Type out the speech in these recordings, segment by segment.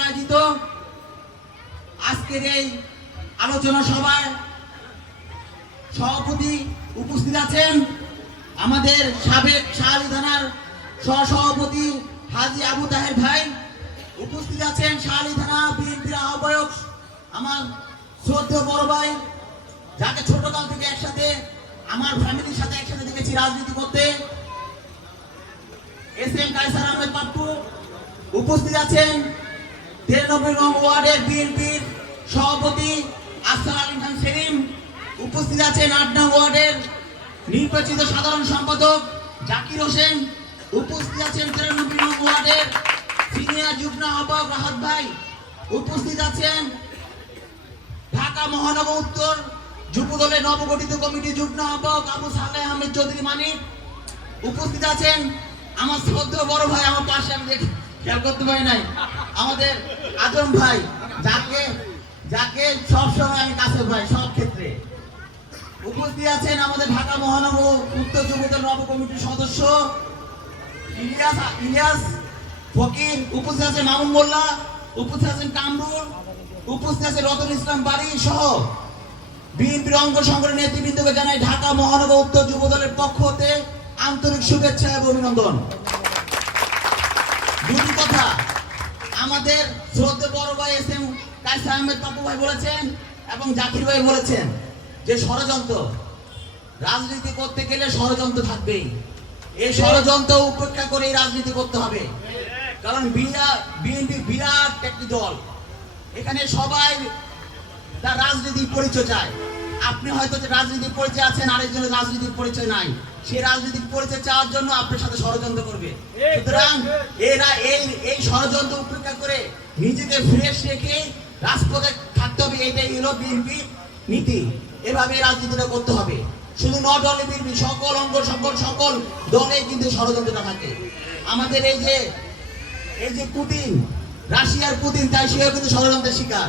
আয়োজিত আজকের এই আলোচনা সভায় সভাপতি উপস্থিত আছেন আমাদের সাবেক শাহালি থানার সহসভাপতি হাজি আবু তাহের ভাই। উপস্থিত আছেন শাহালি থানা বিএনপির আহ্বায়ক, আমার শ্রদ্ধেয় বড় ভাই, যাকে ছোটকাল থেকে একসাথে, আমার ফ্যামিলির সাথে একসাথে দেখেছি রাজনীতি করতে। এস এম কায়সার আহমেদ পাপ্পু উপস্থিত আছেন। তিরানব্বই নং ওয়ার্ডের বিএনপির সভাপতি আসার আলী খান সেলিম উপস্থিত আছেন আট ওয়ার্ডের নির্বাচিত সাধারণ সম্পাদক জাকির হোসেন উপস্থিত আছেন তিরানব্বই নং ওয়ার্ডের সিনিয়র যুগ্ম আহ্বায়ক রাহাত ভাই উপস্থিত আছেন। মহানগর উত্তর যুব দলের নবগঠিত কমিটি যুগ্ম আহ্বায়ক আবু সালেহ আহমেদ চৌধুরী মানিক উপস্থিত আছেন। আমার শ্রদ্ধেয় বড় ভাই আমার পাশে, আমি খেয়াল করতে পারি নাই। আমাদের আজম ভাই, যাকে যাকে সবসময় আমি কাছে ভাই, সব ক্ষেত্রে। উপস্থিত আছেন আমাদের ঢাকা মহানগর উত্তর যুব নব কমিটির সদস্য, ইলিয়াস ইলিয়াস ফকির। উপস্থিত আছেন মামুন মোল্লা, উপস্থিত আছেন কামরুল। উপস্থিত আছে রতন ইসলাম বাড়ি সহ বিএনপির অঙ্গ সংগঠনের নেতৃবৃন্দকে জানাই ঢাকা মহানগর উত্তর যুব দলের পক্ষ হতে আন্তরিক শুভেচ্ছা এবং অভিনন্দন। দুটি কথা, আমাদের শ্রদ্ধে বড় ভাই এস এম কাইসা আহমেদ পাপু ভাই বলেছেন এবং জাকির ভাই বলেছেন যে ষড়যন্ত্র, রাজনীতি করতে গেলে ষড়যন্ত্র থাকবেই। এই ষড়যন্ত্র উপেক্ষা করে রাজনীতি করতে হবে। কারণ বিরাট বিএনপি বিরাট একটি দল। এখানে সবাই তার রাজনীতির পরিচয় চায়। আপনি হয়তো যে রাজনীতির পরিচয় আছেন, আরেকজনের রাজনীতির পরিচয় নাই। সে রাজনীতির পরিচয় চাওয়ার জন্য আপনার সাথে ষড়যন্ত্র করবে। সুতরাং এরা এই এই ষড়যন্ত্র উপেক্ষা করে নিজেকে ফ্রেশ রেখে রাজপথে থাকতে হবে, এটাই হলো বিএনপি নীতি। এভাবে রাজনীতিটা করতে হবে। শুধু নট অনলি বিএনপি সকল অঙ্গ, সকল সকল দলে কিন্তু ষড়যন্ত্রটা থাকে। আমাদের এই যে এই যে পুতিন রাশিয়ার পুতিন, তাই সেও কিন্তু ষড়যন্ত্রের শিকার।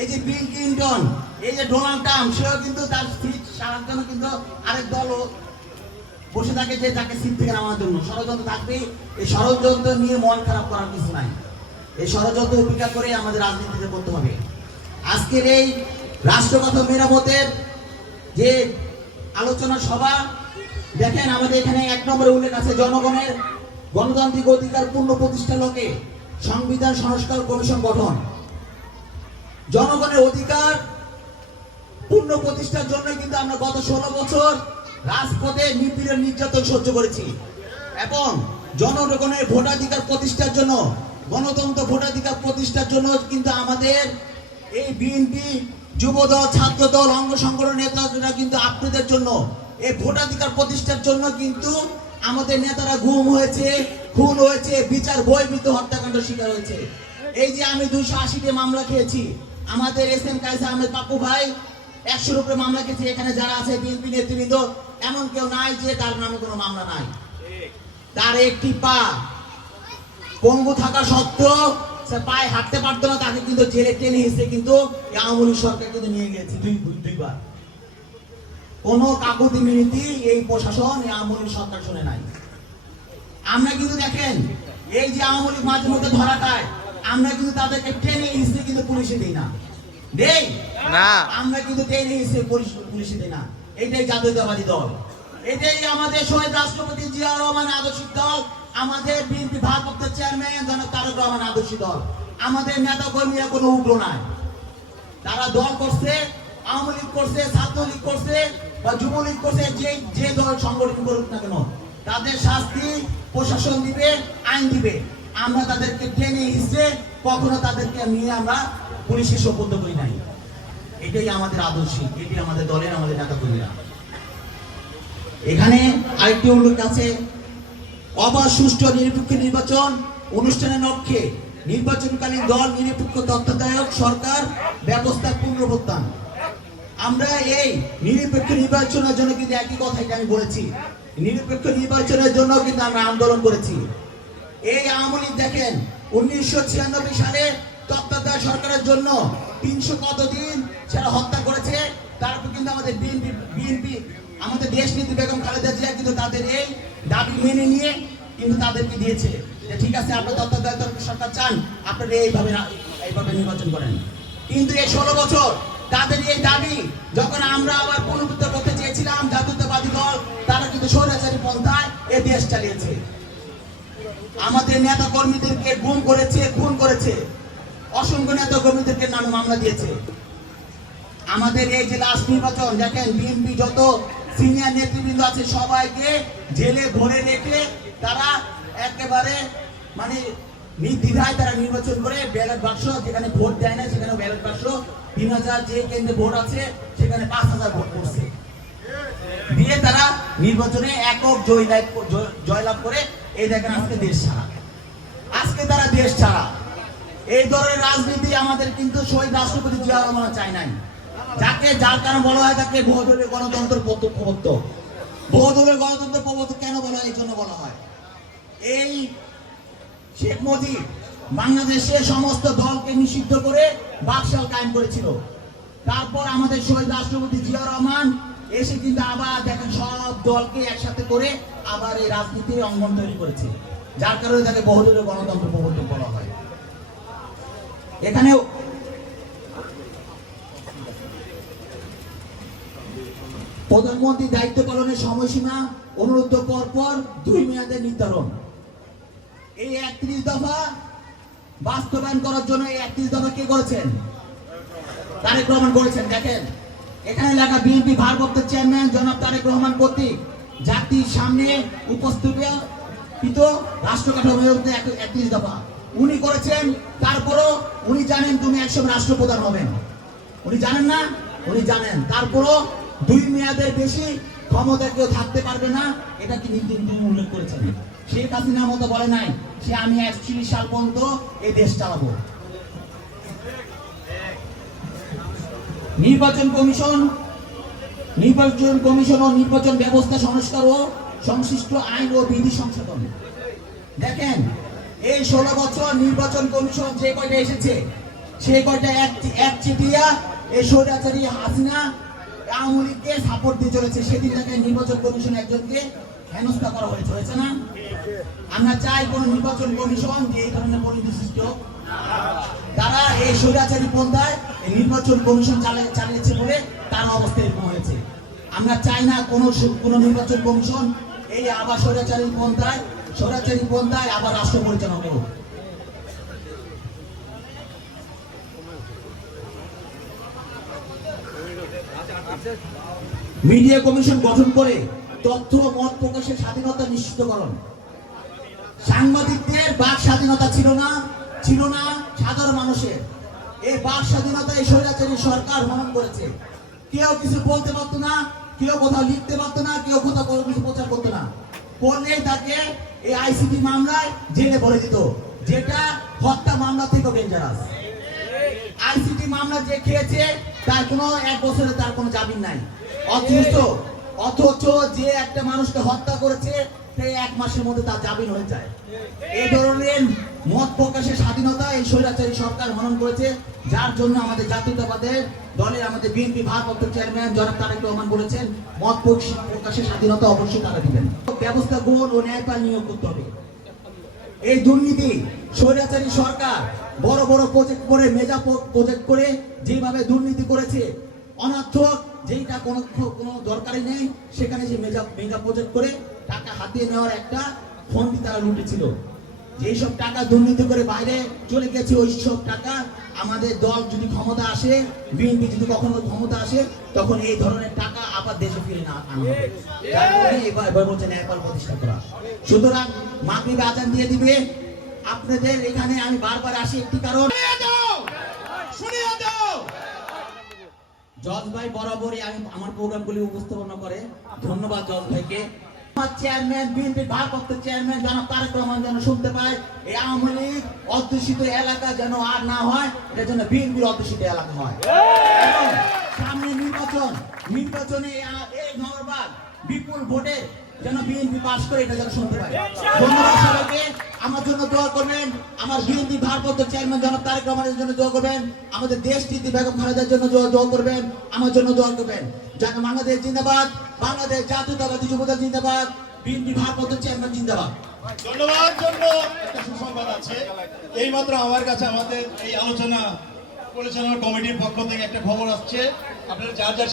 এই যে বিল ক্লিন্টন, এই যে ডোনাল্ড ট্রাম্প, সেও কিন্তু তার সিট সারার জন্য কিন্তু আরেক দলও বসে থাকে যে তাকে সিট থেকে নামানোর জন্য। ষড়যন্ত্র থাকবেই এই ষড়যন্ত্র নিয়ে মন খারাপ করার কিছু নাই। এই ষড়যন্ত্র উপেক্ষা করে আমাদের রাজনীতিতে করতে হবে। আজকের এই রাষ্ট্রগত মেরামতের যে আলোচনা সভা, দেখেন আমাদের এখানে এক নম্বরে উল্লেখ আছে জনগণের গণতান্ত্রিক অধিকার পূর্ণ প্রতিষ্ঠা লোকে সংবিধান সংস্কার কমিশন গঠন। জনগণের অধিকার পূর্ণ প্রতিষ্ঠার জন্য কিন্তু আমরা গত ষোলো বছর রাজপথে নিপীড়ন নির্যাতন সহ্য করেছি। এবং জনগণের ভোটাধিকার প্রতিষ্ঠার জন্য, গণতন্ত্র ভোটাধিকার প্রতিষ্ঠার জন্য কিন্তু আমাদের এই বিএনপি যুবদল, ছাত্রদল, অঙ্গ সংগঠন নেতারা কিন্তু আপনাদের জন্য এই ভোটাধিকার প্রতিষ্ঠার জন্য কিন্তু আমাদের নেতারা গুম হয়েছে, খুন হয়েছে, বিচার বহির্ভূত হত্যাকাণ্ড শিকার হয়েছে। এই যে আমি দুইশো আশিটি মামলা খেয়েছি, আমাদের এস এম কাইসা আহমেদ পাপ্পু ভাই একশোর উপরে মামলা খেয়েছে, এখানে যারা আছে বিএনপি নেতৃবৃন্দ, এমন কেউ নাই যে তার নামে কোনো মামলা নাই। তার একটি পা পঙ্গু থাকা সত্ত্বেও সে পায়ে হাঁটতে পারতো না, তাকে কিন্তু জেলে টেনে এসে কিন্তু আওয়ামী সরকার কিন্তু নিয়ে গেছে দুই- দুইবার। কোন কাকুতি মিনতি এই প্রশাসন এই আওয়ামী লীগ সরকার শুনে নাই। আমরা কিন্তু দেখেন এই যে আওয়ামী লীগ মাঝে মধ্যে ধরা খায় আমরা কিন্তু তাদেরকে টেনে হিসেবে কিন্তু পুলিশে দিই না। দেই? না। আমরা কিন্তু টেনে হিসেবে পুলিশ পুলিশে দিই না। এটাই জাতীয়তাবাদী দল। এটাই আমাদের শহীদ রাষ্ট্রপতি জিয়া রহমান আদর্শিক দল। আমাদের বিএনপি ভারপ্রাপ্ত চেয়ারম্যান জনাব তারেক রহমান আদর্শী দল। আমাদের নেতা কর্মীরা কোনো উগ্র নাই। তারা দল করছে আওয়ামী লীগ করছে ছাত্রলীগ করছে বা যুবলীগ করছে, যে যে দল সংগঠন করুক না কেন, তাদের শাস্তি প্রশাসন দিবে, আইন দিবে। আমরা তাদেরকে টেনে কখনো তাদেরকে নিয়ে আমরা করি নাই। এটাই আমাদের আমাদের দলের, আমাদের নেতা কর্মীরা এখানে আরেকটি উল্লেখ আছে, অবাধ, সুষ্ঠু, নিরপেক্ষ নির্বাচন অনুষ্ঠানের লক্ষ্যে নির্বাচনকালীন দল নিরপেক্ষ তত্ত্বাবধায়ক সরকার ব্যবস্থা পুনরুত্থান আমরা এই নিরপেক্ষ নির্বাচনের জন্য কিন্তু একই কথা আমি বলেছি। নিরপেক্ষ নির্বাচনের জন্য কিন্তু আমরা আন্দোলন করেছি। এই আওয়ামী লীগ দেখেন, উনিশশো ছিয়ানব্বই সালে তত্ত্বাবধায়ক সরকারের জন্য তিনশো কতদিন সেটা হত্যা করেছে, তারপর কিন্তু আমাদের বিএনপি বিএনপি, আমাদের দেশ নীতি বেগম খালেদা জিয়া কিন্তু তাদের এই দাবি মেনে নিয়ে কিন্তু তাদেরকে দিয়েছে। ঠিক আছে, আপনার তত্ত্বাবধায়ক সরকার চান, আপনারা এইভাবে এইভাবে নির্বাচন করেন। কিন্তু এই ষোলো বছর তাদের এই দাবি, যখন আমরা আবার পুনরুদ্ধ করতে চেয়েছিলাম জাতীয়তাবাদী দল, তারা কিন্তু স্বৈরাচারী পন্থায় এ দেশ চালিয়েছে। আমাদের নেতা কর্মীদেরকে গুম করেছে, খুন করেছে। অসংখ্য নেতা কর্মীদেরকে নামে মামলা দিয়েছে। আমাদের এই যে লাস্ট নির্বাচন, দেখেন বিএনপি যত সিনিয়র নেতৃবৃন্দ আছে, সবাইকে জেলে ভরে রেখে তারা একেবারে মানে নির্দ্বিধায় তারা নির্বাচন করে ব্যালট বাক্স, যেখানে ভোট দেয় না সেখানে ব্যালট বাক্স। তিন হাজার যে কেন্দ্রে ভোট আছে, সেখানে পাঁচ হাজার ভোট করছে দিয়ে তারা নির্বাচনে একক জয়- জয়লাভ করে, এই দেখেন আজকে দেশ ছাড়া। আজকে তারা দেশ ছাড়া। এই ধরনের রাজনীতি আমাদের কিন্তু শহীদ রাষ্ট্রপতি জিয়া রহমান চাই নাই। যাকে যার কারণে বলা হয় তাকে বহুদলীয় গণতন্ত্র প্রবর্তক। বহুদলীয় গণতন্ত্র প্রবর্তক কেন বলা হয়? এই জন্য বলা হয়। এই শেখ মুজিব বাংলাদেশে সমস্ত দলকে নিষিদ্ধ করে বাকশাল কায়েম করেছিল। তারপর আমাদের শহীদ রাষ্ট্রপতি জিয়া রহমান এসে কিন্তু আবার দেখেন সব দলকে একসাথে করে আবার এই রাজনীতির অঙ্গন তৈরি করেছে, যার কারণে তাকে বহুদলীয় গণতন্ত্র প্রবর্তক বলা হয়। এখানেও প্রধানমন্ত্রী দায়িত্ব পালনের সময়সীমা অনুরোধ পর পর দুই মেয়াদের নির্ধারণ। এই একত্রিশ দফা বাস্তবায়ন করার জন্য এই একত্রিশ দফা কে করেছেন? তারেক রহমান করেছেন, দেখেন। এখানে লেখা বিএনপি ভারপ্রাপ্ত চেয়ারম্যান জনাব তারেক রহমান কর্তৃক জাতির সামনে উপস্থাপিত রাষ্ট্র কাঠামোর একত্রিশ দফা। উনি করেছেন, তারপরও উনি জানেন তুমি একসময় রাষ্ট্রপ্রধান হবেন উনি জানেন না, উনি জানেন। তারপরও দুই মেয়াদের বেশি ক্ষমতা কেউ থাকতে পারবে না, এটা কি নীতি উল্লেখ করেছেন? শেখ হাসিনার মতো বলে নাই, সে আমি একচল্লিশ সাল পর্যন্ত এই দেশ চালাবো। নির্বাচন কমিশন নির্বাচন কমিশন ও নির্বাচন ব্যবস্থা সংস্কার ও সংশ্লিষ্ট আইন ও বিধি সংশোধন। দেখেন, এই ষোলো বছর নির্বাচন কমিশন যে কয়টা এসেছে, সে কয়টা এক চিঠিয়া এই সৌরাচারী হাসিনা আওয়ামী লীগকে সাপোর্ট দিয়ে চলেছে। সেদিন থেকে নির্বাচন কমিশন একজনকে হেনস্থা করা হয়েছে হয়েছে না? আমরা চাই কোন নির্বাচন কমিশন যে এই ধরনের পরিস্থিতি সৃষ্টি হোক। তারা এই স্বৈরাচারী পন্থায় নির্বাচন কমিশন চালিয়ে চালিয়েছে বলে তার অবস্থা এরকম হয়েছে। আমরা চাই না কোন কোন নির্বাচন কমিশন এই আবার স্বৈরাচারী পন্থায় স্বৈরাচারী পন্থায় আবার রাষ্ট্র পরিচালনা করুক। মিডিয়া কমিশন গঠন করে তথ্য ও মত প্রকাশের স্বাধীনতা নিশ্চিতকরণ। সাংবাদিকদের বাক স্বাধীনতা ছিল না ছিল না সাধারণ মানুষের। এই বাক স্বাধীনতা এই স্বৈরাচারী সরকার হনন করেছে। কেউ কিছু বলতে পারতো না, কেউ কোথাও লিখতে পারতো না, কেউ কোথাও কোনো কিছু প্রচার করতো না। করলেই তাকে এই আইসিটি মামলায় জেলে ভরে দিত, যেটা হত্যা মামলা থেকেও ডেঞ্জারাস আইসিটি মামলা যে খেয়েছে, তার কোনো এক বছরে তার কোনো জামিন নাই। অথচ অথচ যে একটা মানুষকে হত্যা করেছে সে এক মাসের মধ্যে তার জামিন হয়ে যায়। এই ধরনের মত প্রকাশের স্বাধীনতা এই স্বৈরাচারী সরকার হনন করেছে, যার জন্য আমাদের জাতীয়তাবাদের দলের আমাদের বিএনপি ভারপ্রাপ্ত চেয়ারম্যান জনাব তারেক রহমান বলেছেন, মত প্রকাশের স্বাধীনতা অবশ্যই তারা দিবেন। ব্যবস্থা গ্রহণ ও ন্যায়পাল নিয়োগ করতে হবে। এই দুর্নীতি স্বৈরাচারী সরকার বড় বড় প্রজেক্ট করে মেজা প্রজেক্ট করে যেভাবে দুর্নীতি করেছে, অনর্থক যেটা কোনো কোনো দরকারই নেই, সেখানে যে মেজা মেগা প্রজেক্ট করে টাকা হাতিয়ে নেওয়ার একটা ফন্দি তারা লুটেছিল। যেই সব টাকা দুর্নীতি করে বাইরে চলে গেছে ওই সব টাকা আমাদের দল যদি ক্ষমতা আসে বিএনপি যদি কখনো ক্ষমতা আসে তখন এই ধরনের টাকা আবার দেশে ফিরে না আনা এবার বলছে ন্যায়পাল প্রতিষ্ঠা করা। সুতরাং মাগরিবে আজান দিয়ে দিবে। আপনাদের এখানে আমি বারবার আসি একটি কারণ। জজ ভাই বরাবরই আমি আমার প্রোগ্রামগুলি উপস্থাপনা করে। ধন্যবাদ জজ ভাইকে। চেয়ারম্যান বিএনপি ভারপ্রাপ্ত চেয়ারম্যান যেন যেন শুনতে পায়, এই আওয়ামী এলাকা যেন আর না হয়, এটার জন্য বিএনপির এলাকা হয়। সামনে নির্বাচন, নির্বাচনে এই নগরবাদ বিপুল ভোটে যেন বিএনপি পাস করে এটা যেন শুনতে পায়। ধন্যবাদ সবাইকে। আমার জন্য দোয়া করবেন। আমার বিএনপি ভারপ্রাপ্ত চেয়ারম্যান জনাব তারেক রহমানের জন্য দোয়া করবেন। আমাদের দেশ নীতি বেগম খালেদার জন্য দোয়া দোয়া করবেন। আমার জন্য দোয়া করবেন। যেন বাংলাদেশ জিন্দাবাদ বাংলাদেশ জাতীয়তাবাদী যুবদল জিন্দাবাদ বিএনপি ভারপ্রাপ্ত চেয়ারম্যান জিন্দাবাদ। ধন্যবাদ জন্য একটা সুসংবাদ আছে। এইমাত্র আমার কাছে আমাদের এই আলোচনা পরিচালনা কমিটির পক্ষ থেকে একটা খবর আসছে। আপনারা যার যার